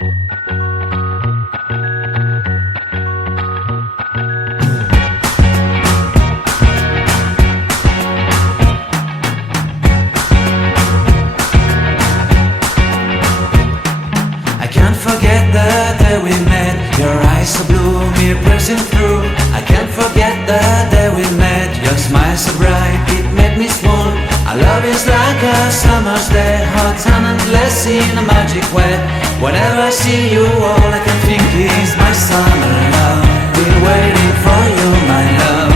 I can't forget the day we met. Your eyes so blue, me pressing through. I can't forget the day we met. Your smile so bright, it made me swoon. Our love is like a summer's day, hot and endless in a magic way. Whenever I see you, all I can think is my summer love. Been waiting for you, my love.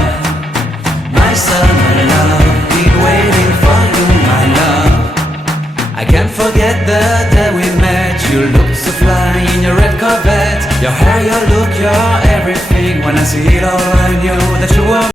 My summer love. Been waiting for you, my love. I can't forget the day we met. You looked so fly in your red Corvette. Your hair, your look, your everything. When I see it all, I knew that you were